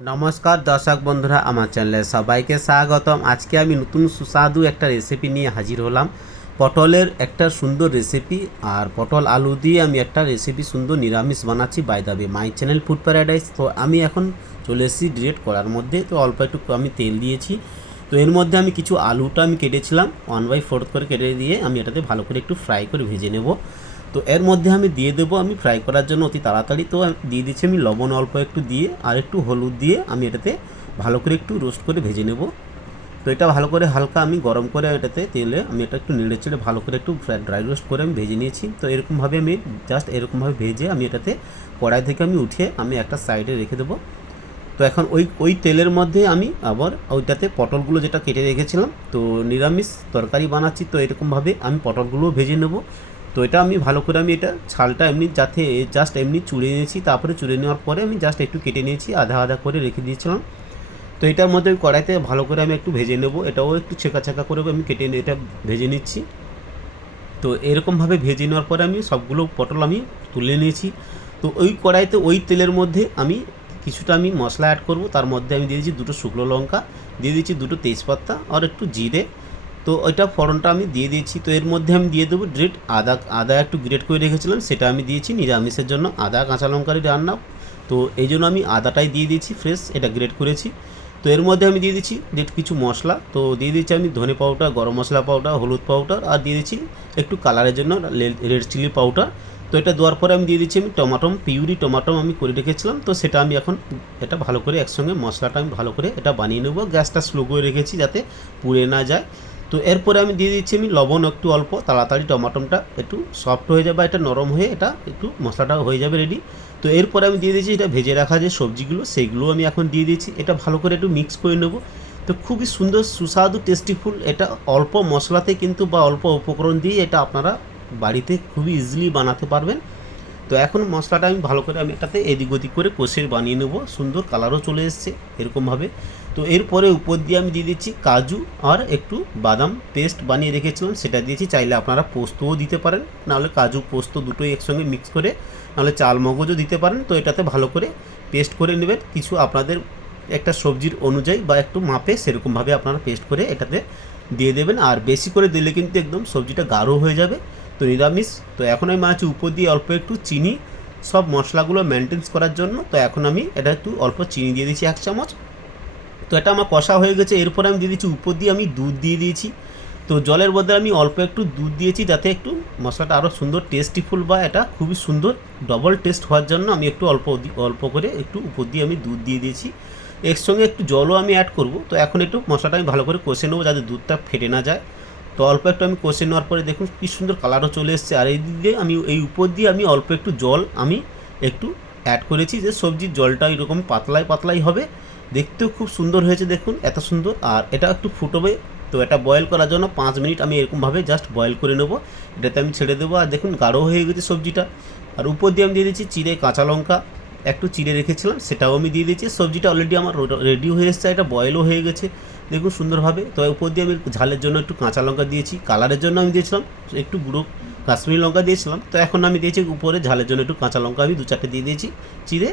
নমস্কার, দর্শক বন্ধুরা, আমার চ্যানেলে সবাইকে স্বাগতম। আজকে আমি নতুন সুস্বাদু একটা রেসিপি নিয়ে হাজির হলাম। পটলের একটা সুন্দর রেসিপি আর পটল আলু দিয়ে আমি একটা রেসিপি সুন্দর নিরামিষ বানাচ্ছি by the way my channel food paradise তো আমি এখন চলে এসেছি ডিরেক্ট করার মধ্যে। তো অল্প একটু আমি তেল দিয়েছি। তো এর মধ্যে আমি কিছু আলুটা আমি কেটেছিলাম ওয়ান বাই ফোর্থ করে কেটে দিয়ে আমি এটাতে ভালো করে একটু ফ্রাই করে ভেজে নেব। তো এর মধ্যে আমি দিয়ে দেবো, আমি ফ্রাই করার জন্য অতি তাড়াতাড়ি। তো দিয়ে দিচ্ছি, আমি লবণ অল্প একটু দিয়ে আর একটু হলুদ দিয়ে আমি এটাতে ভালো করে একটু রোস্ট করে ভেজে নেব। তো এটা ভালো করে হালকা আমি গরম করে এটাতে তেলে আমি এটা একটু নেড়ে চেড়ে ভালো করে একটু ড্রাই রোস্ট করে আমি ভেজে নিয়েছি। তো এরকমভাবে আমি জাস্ট এরকমভাবে ভেজে আমি এটাতে কড়াই থেকে আমি উঠিয়ে আমি একটা সাইডে রেখে দেবো। তো এখন ওই ওই তেলের মধ্যে আমি আবার ওইটাতে পটলগুলো যেটা কেটে রেখেছিলাম, তো নিরামিষ তরকারি বানাচ্ছি, তো এরকমভাবে আমি পটলগুলোও ভেজে নেব। তো এটা আমি ভালো করে আমি এটা ছালটা এমনি যাতে জাস্ট এমনি চুড়ে নিয়েছি, তারপরে চুড়ে নেওয়ার পরে আমি জাস্ট একটু কেটে নিয়েছি, আধা আধা করে রেখে দিয়েছিলাম। তো এটার মধ্যে কড়াইতে ভালো করে আমি একটু ভেজে নেব, এটাও একটু ছেঁকা ছেঁকা করে আমি কেটে এটা ভেজে নিচ্ছি। তো এরকমভাবে ভেজে নেওয়ার পরে আমি সবগুলো পটল আমি তুলে নিয়েছি। তো ওই কড়াইতে ওই তেলের মধ্যে আমি কিছুটা আমি মশলা অ্যাড করব, তার মধ্যে আমি দিয়ে দিচ্ছি দুটো শুকনো লঙ্কা, দিয়ে দিচ্ছি দুটো তেজপাতা, আর একটু জিরে তো ওইটা ফোড়নটা আমি দিয়ে দিয়েছি। তো এর মধ্যে আমি দিয়ে দেবো গ্রেট আদা আদা একটু গ্রেট করে রেখেছিলাম, সেটা আমি দিয়েছি নিরামিষের জন্য। আদা, কাঁচা লঙ্কারই রান্না। তো এই জন্য আমি আদাটাই দিয়ে দিয়েছি ফ্রেশ, এটা গ্রেট করেছি। তো এর মধ্যে আমি দিয়ে দিচ্ছি গ্রেট কিছু মশলা। তো দিয়ে দিচ্ছি আমি ধনে পাউডার, গরম মশলা পাউডার, হলুদ পাউডার, আর দিয়ে দিচ্ছি একটু কালারের জন্য রেড চিলি পাউডার। তো এটা দেওয়ার পরে আমি দিয়ে দিচ্ছি আমি টমাটম, পিউরি টমাটম আমি করে রেখেছিলাম। তো সেটা আমি এখন এটা ভালো করে একসঙ্গে মশলাটা আমি ভালো করে এটা বানিয়ে নেব। গ্যাসটা স্লো করে রেখেছি যাতে পুড়ে না যায়। তো এরপরে আমি দিয়ে দিচ্ছি আমি লবণ একটু অল্প, তাড়াতাড়ি টমাটমটা একটু সফট হয়ে যাবে, এটা নরম হয়ে এটা একটু মশলাটা হয়ে যাবে রেডি তো এরপরে আমি দিয়ে দিচ্ছি এটা ভেজে রাখা যে সবজিগুলো সেইগুলো আমি এখন দিয়ে দিচ্ছি। এটা ভালো করে একটু মিক্স করে নেব। তো খুবই সুন্দর, সুস্বাদু টেস্টিফুল এটা অল্প মশলাতে কিন্তু বা অল্প উপকরণ দিয়ে এটা আপনারা বাড়িতে খুবই ইজিলি বানাতে পারবেন। তো এখন মশলাটা আমি ভালো করে আমি এটাতে এদিক ওদিক করে কষে বানিয়ে নেব। সুন্দর কালারও চলে এসছে এরকমভাবে তো এরপরে উপর দিয়ে আমি দিয়ে দিচ্ছি কাজু আর একটু বাদাম পেস্ট বানিয়ে রেখেছিলাম, সেটা দিয়েছি। চাইলে আপনারা পোস্তও দিতে পারেন, নাহলে কাজু পোস্ত দুটোই একসঙ্গে মিক্স করে, নাহলে চাল মগজও দিতে পারেন। তো এটাতে ভালো করে পেস্ট করে নেবেন। কিছু আপনাদের একটা সবজির অনুযায়ী বা একটু মাপে সেরকমভাবে আপনারা পেস্ট করে এটাতে দিয়ে দেবেন। আর বেশি করে দিলে কিন্তু একদম সবজিটা গাঢ় হয়ে যাবে। তো নিরামিষ, তো এখন আমি মাছ উপর দিয়ে অল্প একটু চিনি, সব মশলাগুলো মেনটেন্স করার জন্য, তো এখন আমি এটা একটু অল্প চিনি দিয়ে দিয়েছি এক চামচ। তো এটা আমার কষা হয়ে গেছে, এরপর আমি দিয়ে দিচ্ছি উপর দিয়ে আমি দুধ দিয়ে দিয়েছি। তো জলের বদলে আমি অল্প একটু দুধ দিয়েছি, যাতে একটু মশলাটা আরও সুন্দর টেস্টিফুল বা এটা খুবই সুন্দর ডবল টেস্ট হওয়ার জন্য আমি একটু অল্প অল্প করে একটু উপর দিয়ে আমি দুধ দিয়ে দিয়েছি। এর সঙ্গে একটু জলও আমি অ্যাড করব, তো এখন একটু মশলাটা আমি ভালো করে কষে নেব, যাতে দুধটা ফেটে না যায়। তো অল্প একটু আমি কষে নেওয়ার পরে দেখুন কী সুন্দর কালারও চলে এসছে। আর এই দিক আমি, এই উপর দিয়ে আমি অল্প একটু জল আমি একটু অ্যাড করেছি যে সবজির জলটা এরকম পাতলাই পাতলাই হবে। দেখতেও খুব সুন্দর হয়েছে দেখুন, এত সুন্দর। আর এটা একটু ফুটবে, তো এটা বয়েল করার জন্য পাঁচ মিনিট আমি এরকমভাবে জাস্ট বয়েল করে নেব। এটাতে আমি ছেড়ে দেবো। আর দেখুন গাঢ় হয়ে গেছে সবজিটা। আর উপর দিয়ে আমি দিয়ে দিচ্ছি চিড়ে কাঁচা লঙ্কা। একটু চিড়ে রেখেছিলাম, সেটাও আমি দিয়ে দিয়েছি সবজিটা অলরেডি আমার রেডি হয়ে এসছে। এটা বয়েলও হয়ে গেছে। দেখুন সুন্দরভাবে। তো উপর দিয়ে আমি ঝালের জন্য একটু কাঁচা লঙ্কা দিয়েছি। কালারের জন্য আমি দিয়েছিলাম, একটু গুঁড়ো কাশ্মীরি লঙ্কা দিয়েছিলাম। তো এখন আমি দিয়েছি উপরে ঝালের জন্য একটু কাঁচা লঙ্কা আমি দু চারটে দিয়ে দিয়েছি চিড়ে।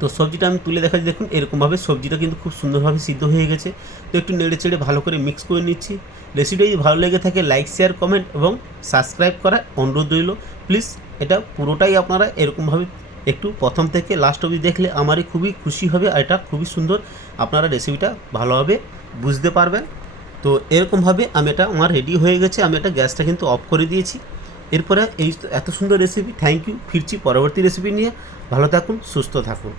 তো সবজিটা আমি তুলে দেখাচ্ছি। দেখুন, এরকমভাবে সবজিটা কিন্তু খুব সুন্দরভাবে সিদ্ধ হয়ে গেছে। তো একটু নেড়ে চেড়ে ভালো করে মিক্স করে নিচ্ছি। রেসিপিটা যদি ভালো লেগে থাকে, লাইক, শেয়ার, কমেন্ট এবং সাবস্ক্রাইব করার অনুরোধ রইল। প্লিজ, এটা পুরোটাই আপনারা এরকমভাবে একটু প্রথম থেকে লাস্ট অবধি দেখলে আমারই খুবই খুশি হবে আর এটা খুবই সুন্দর। আপনারা রেসিপিটা ভালোভাবে বুঝতে পারবেন। তো এরকমভাবে আমি এটা আমার রেডি হয়ে গেছে, আমি এটা গ্যাসটা কিন্তু অফ করে দিয়েছি। এরপরে এই এত সুন্দর রেসিপি থ্যাংক ইউ ফিরছি পরবর্তী রেসিপি নিয়ে। ভালো থাকুন, সুস্থ থাকুন।